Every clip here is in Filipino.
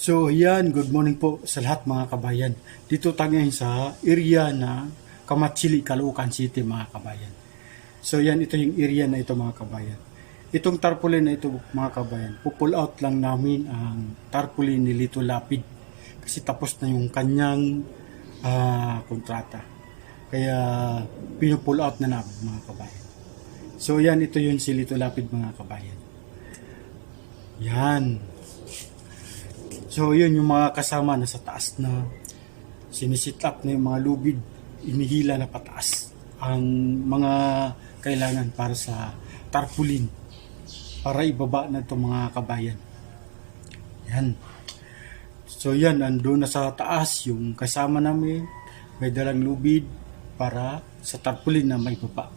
So, yan, good morning po sa lahat mga kabayan. Dito tayo ngayon sa area na Kamatsili, Caloocan City mga kabayan. So, yan, ito yung area na ito mga kabayan. Itong tarpaulin na ito mga kabayan, pupull out lang namin ang tarpaulin ni Lito Lapid. Kasi tapos na yung kanyang ah, kontrata. Kaya pinupull out na namin mga kabayan. So, yan, ito yun si Lito Lapid mga kabayan. Yan. So, yun yung mga kasama na sa taas na sinisit up na yung mga lubid, inihila na pataas ang mga kailangan para sa tarpaulin para ibaba na itong mga kabayan. Yan. So yan, andun na sa taas yung kasama namin, may dalang lubid para sa tarpaulin na may baba.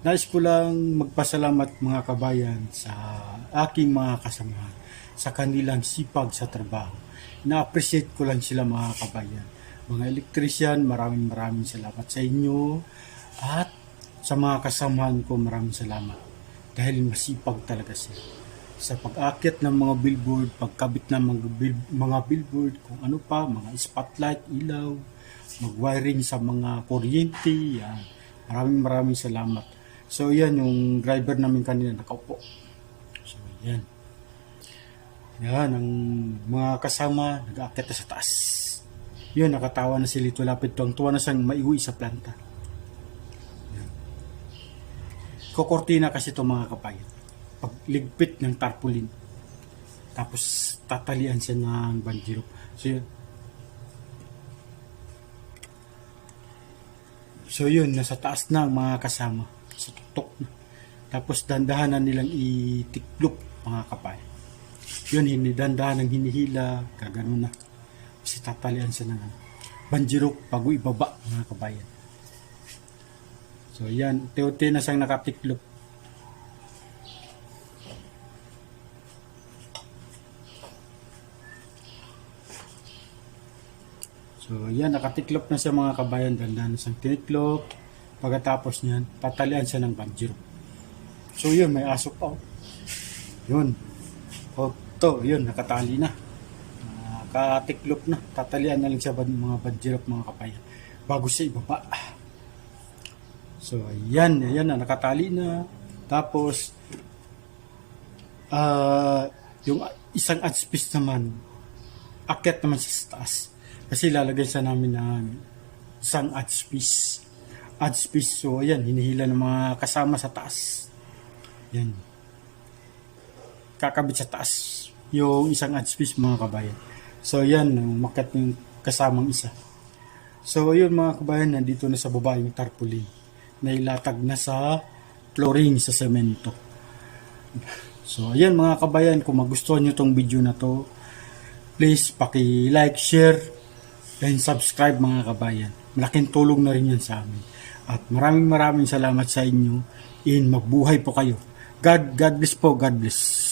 Nais ko lang magpasalamat mga kabayan sa aking mga kasamahan sa kanilang sipag sa trabaho. Na-appreciate ko lang sila mga kabayan. Mga elektrician, maraming maraming salamat sa inyo at sa mga kasamahan ko maraming salamat dahil masipag talaga sila sa pag-akyat ng mga billboard, pagkabit ng mga, bil- mga billboard, kung ano pa, mga spotlight, ilaw, mag-wiring sa mga kuryente, yan. Maraming maraming salamat. So, yan, yung driver namin kanina nakaupo. So, yan. Yan, ang mga kasama, nag-aakyat na sa taas. Yun, nakatawa na si Lito Lapid. Tuwang-tuwa na siyang maiuwi sa planta. Yan. Kukortina kasi ito mga kapayan. Pagligpit ng tarpaulin. Tapos tatalian siya ng bandiro. So yun. So yun, nasa taas na ang mga kasama. Sa tuktok na. Tapos dandahan na nilang itiklop mga kapay. Yun, hinidandahan ng hinihila, kagano na. Kasi tatalian siya ng banjirok bago ibaba mga kabayan. So yan, teote na siyang nakatiklop. So yan, nakatiklop na siya mga kabayan. Dandahan na siyang tiniklop. Pagkatapos niyan, tatalian siya ng banjirok. So yun, may asok pa. oh. Yun. O, to, yun, nakatali na. Nakatiklop na. Tatalian na lang siya ban- mga banjirok mga kabayan. Bago siya ibaba. So, ayan, ayan na, nakatali na. Tapos, ah, yung isang edge piece naman, akyat naman siya sa taas. Kasi lalagay siya namin ng isang edge piece. Edge piece, so ayan, hinihila ng mga kasama sa taas. Yan. Kakabit sa taas yung isang edge piece mga kabayan. So, yan, umakyat yung kasamang isa. So, ayun mga kabayan, nandito na sa baba yung tarpaulin na ilatag na sa flooring sa semento. So, ayan mga kabayan, kung magustuhan nyo tong video na to, please paki-like, share, and subscribe mga kabayan. Malaking tulong na rin yan sa amin. At maraming maraming salamat sa inyo in magbuhay po kayo. God, God bless po, God bless.